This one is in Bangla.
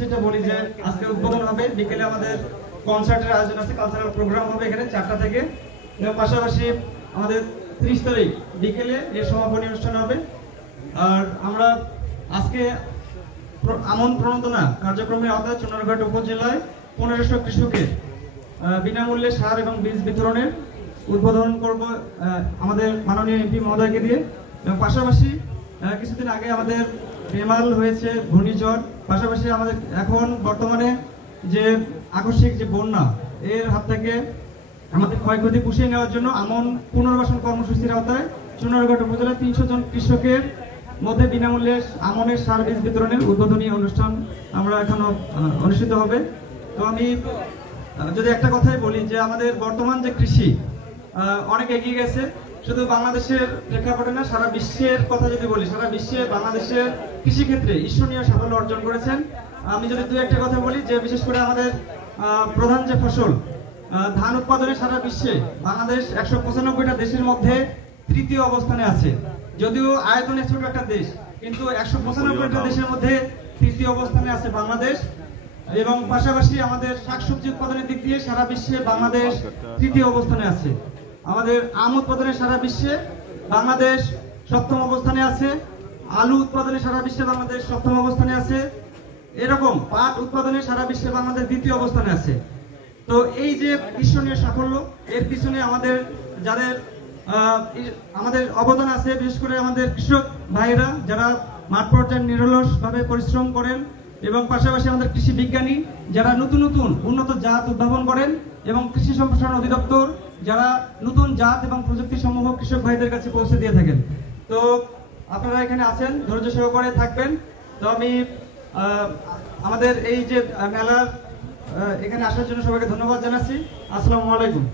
কর্মসূচিটা বলি যে আজকে উদ্বোধন হবে। বিকেলে আমাদের কনসার্টের আয়োজন আছে কালচারাল প্রোগ্রাম হবে এখানে চারটা থেকে। এবং পাশাপাশি আমাদের ত্রিশ তারিখ বিকেলে এর সমাপনী অনুষ্ঠান হবে। আর আমরা আজকে আমন প্রণোদনা কার্যক্রমের আওতায় চুনারঘাট উপজেলায় পনেরোশো কৃষকের বিনামূল্যে সার এবং বীজ বিতরণের উদ্বোধন করব আমাদের মাননীয় এমপি মহোদয়কে দিয়ে। এবং পাশাপাশি কিছুদিন আগে আমাদের বেমাল হয়েছে ঘূর্ণিঝড় পাশাপাশি আমাদের এখন বর্তমানে যে আকস্মিক যে বন্যা এর হাত থেকে আমাদের ক্ষয়ক্ষতি পুষিয়ে নেওয়ার জন্য আমন পুনর্বাসন কর্মসূচির আওতায় চুনারঘাট উপজেলার তিনশো জন কৃষকের মধ্যে বিনামূল্যে আমনের সার বীজ বিতরণের উদ্বোধনী অনুষ্ঠান আমরা এখনও আহ, অনুষ্ঠিত হবে। তো আমি যদি একটা কথাই বলি যে আমাদের বর্তমান যে কৃষি অনেক এগিয়ে গেছে। শুধু বাংলাদেশের প্রেক্ষাপটে না সারা বিশ্বের কথা যদি বলি সারা বিশ্বে বাংলাদেশের কৃষিক্ষেত্রে ঈশ্বরীয় সাফল্য অর্জন করেছেন। আমি যদি দু একটা কথা বলি যে বিশেষ করে আমাদের প্রধান যে ফসল ধান উৎপাদনে সারা বিশ্বে বাংলাদেশ একশো পঁচানব্বইটা দেশের মধ্যে তৃতীয় অবস্থানে আছে। যদিও আয়তনে ছোট একটা দেশ কিন্তু একশো পঁচানব্বইটা দেশের মধ্যে তৃতীয় অবস্থানে আছে বাংলাদেশ। এবং পাশাপাশি আমাদের শাকসবজি উৎপাদনের দিক দিয়ে সারা বিশ্বে বাংলাদেশ তৃতীয় অবস্থানে আছে। আমাদের আম উৎপাদনে সারা বিশ্বে বাংলাদেশ সপ্তম অবস্থানে আছে, আলু উৎপাদনে সারা বিশ্বে বাংলাদেশ সপ্তম অবস্থানে আছে, এরকম পাট উৎপাদনে সারা বিশ্বে বাংলাদেশ দ্বিতীয় অবস্থানে আছে। তো এই যে ঈশ্বরীয় সাফল্য, এর পিছনে আমাদের যাদের আমাদের অবদান আছে, বিশেষ করে আমাদের কৃষক ভাইরা যারা মাঠ পর্যায়ে নিরলসভাবে পরিশ্রম করেন এবং পাশাপাশি আমাদের কৃষি বিজ্ঞানী যারা নতুন নতুন উন্নত জাত উদ্ভাবন করেন এবং কৃষি সম্প্রসারণ অধিদপ্তর যারা নতুন জাত এবং প্রযুক্তি সমূহ কৃষক ভাইদের কাছে পৌঁছে দিয়ে থাকেন। তো আপনারা এখানে আছেন, ধৈর্য সহকারে থাকবেন। তো আমি আমাদের এই যে মেলা মেলার এখানে আসার জন্য সবাইকে ধন্যবাদ জানাচ্ছি। আসসালামু আলাইকুম।